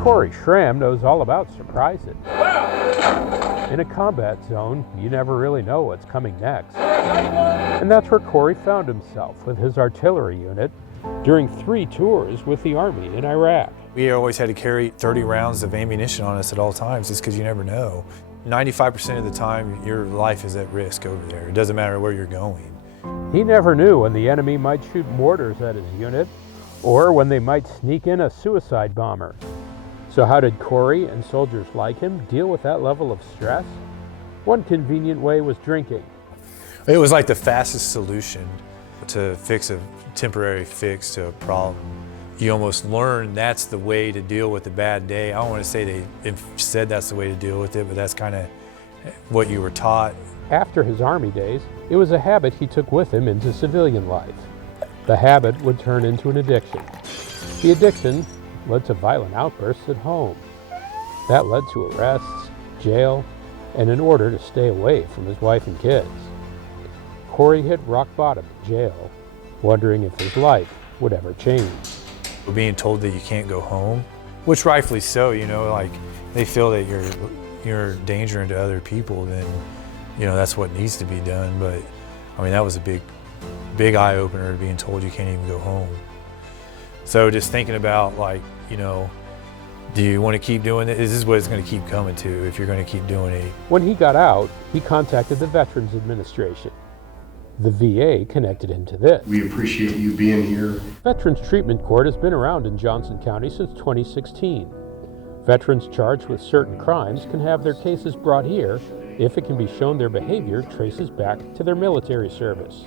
Corey Schramm knows all about surprises. In a combat zone, you never really know what's coming next. And that's where Corey found himself with his artillery unit during 3 tours with the Army in Iraq. We always had to carry 30 rounds of ammunition on us at all times just because you never know. 95% of the time, your life is at risk over there. It doesn't matter where you're going. He never knew when the enemy might shoot mortars at his unit or when they might sneak in a suicide bomber. So how did Corey and soldiers like him deal with that level of stress? One convenient way was drinking. It was like the fastest solution to fix a temporary fix to a problem. You almost learn that's the way to deal with a bad day. I don't want to say they said that's the way to deal with it, but that's kind of what you were taught. After his Army days, it was a habit he took with him into civilian life. The habit would turn into an addiction. The addiction led to violent outbursts at home. That led to arrests, jail, and an order to stay away from his wife and kids. Corey hit rock bottom in jail, wondering if his life would ever change. Being told that you can't go home, which rightfully so, you know, like they feel that you're a danger to other people, then, you know, that's what needs to be done. But I mean, that was a big eye opener, being told you can't even go home. So just thinking about, like, you know, do you want to keep doing it? This is what it's going to keep coming to if you're going to keep doing it. When he got out, he contacted the Veterans Administration. The VA connected him to this. We appreciate you being here. Veterans Treatment Court has been around in Johnson County since 2016. Veterans charged with certain crimes can have their cases brought here if it can be shown their behavior traces back to their military service.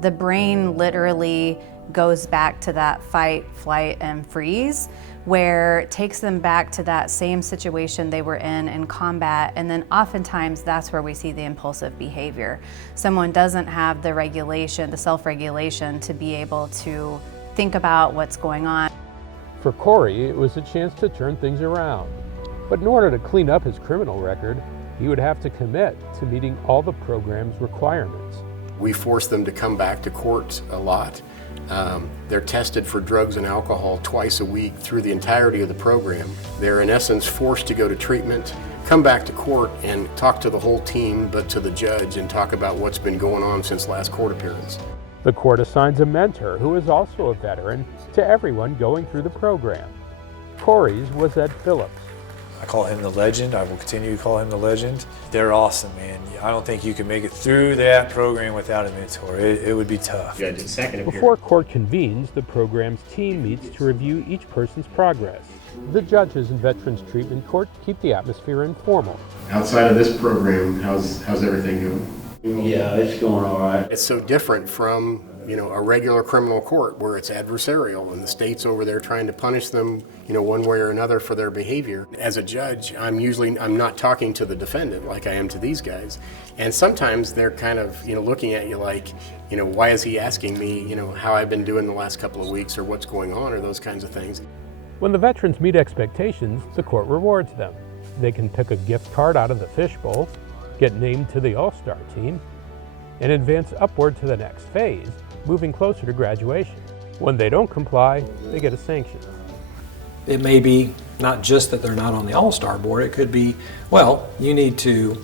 The brain literally goes back to that fight, flight, and freeze, where it takes them back to that same situation they were in combat, and then oftentimes that's where we see the impulsive behavior. Someone doesn't have the regulation, the self-regulation to be able to think about what's going on. For Corey, it was a chance to turn things around. But in order to clean up his criminal record, he would have to commit to meeting all the program's requirements. We force them to come back to court a lot. They're tested for drugs and alcohol twice a week through the entirety of the program. They're in essence forced to go to treatment, come back to court and talk to the whole team, but to the judge, and talk about what's been going on since last court appearance. The court assigns a mentor who is also a veteran to everyone going through the program. Corey's was Ed Phillips. I call him the legend. I will continue to call him the legend. They're awesome, man. I don't think you can make it through that program without a mentor. It would be tough. Before court convenes, the program's team meets to review each person's progress. The judges in Veterans Treatment Court keep the atmosphere informal. Outside of this program, how's everything going? Yeah, it's going all right. It's so different from, you know, a regular criminal court where it's adversarial and the state's over there trying to punish them, you know, one way or another for their behavior. As a judge, I'm not talking to the defendant like I am to these guys. And sometimes they're kind of, you know, looking at you like, you know, why is he asking me, you know, how I've been doing the last couple of weeks or what's going on or those kinds of things. When the veterans meet expectations, the court rewards them. They can pick a gift card out of the fishbowl, get named to the All-Star team, and advance upward to the next phase, moving closer to graduation. When they don't comply, they get a sanction. It may be not just that they're not on the All-Star board, it could be, well, you need to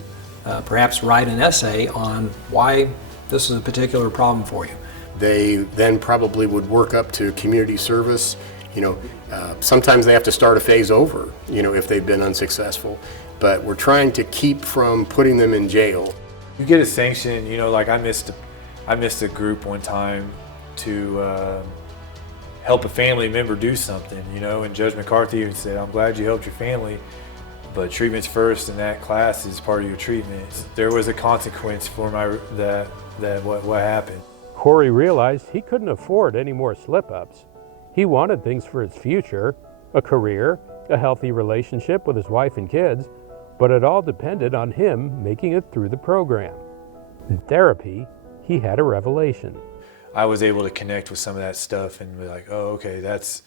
perhaps write an essay on why this is a particular problem for you. They then probably would work up to community service. You know, sometimes they have to start a phase over, you know, if they've been unsuccessful. But we're trying to keep from putting them in jail. You get a sanction, you know, like I missed a group one time to help a family member do something, you know, and Judge McCarthy even said, I'm glad you helped your family, but treatment's first and that class is part of your treatment. There was a consequence for what happened. Corey realized he couldn't afford any more slip-ups. He wanted things for his future, a career, a healthy relationship with his wife and kids, but it all depended on him making it through the program. In therapy, he had a revelation. I was able to connect with some of that stuff and be like, oh, okay, that's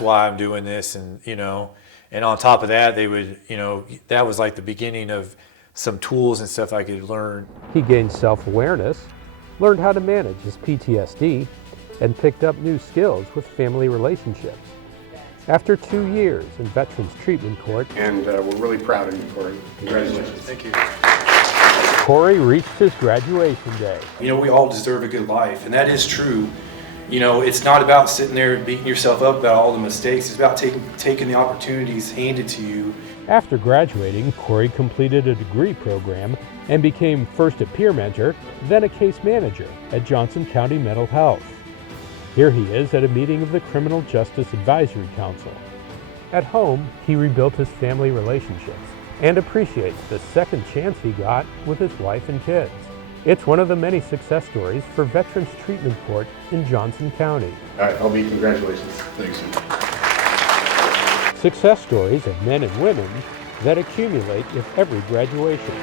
why I'm doing this, and you know, and on top of that, they would, you know, that was like the beginning of some tools and stuff I could learn. He gained self-awareness, learned how to manage his PTSD, and picked up new skills with family relationships. After 2 years in Veterans Treatment Court, And we're really proud of you, Corey. Congratulations. Thank you. Corey reached his graduation day. You know, we all deserve a good life, and that is true. You know, it's not about sitting there and beating yourself up about all the mistakes. It's about taking the opportunities handed to you. After graduating, Corey completed a degree program and became first a peer mentor, then a case manager at Johnson County Mental Health. Here he is at a meeting of the Criminal Justice Advisory Council. At home, he rebuilt his family relationships and appreciates the second chance he got with his wife and kids. It's one of the many success stories for Veterans Treatment Court in Johnson County. All right, LB, congratulations. Thanks. Success stories of men and women that accumulate with every graduation.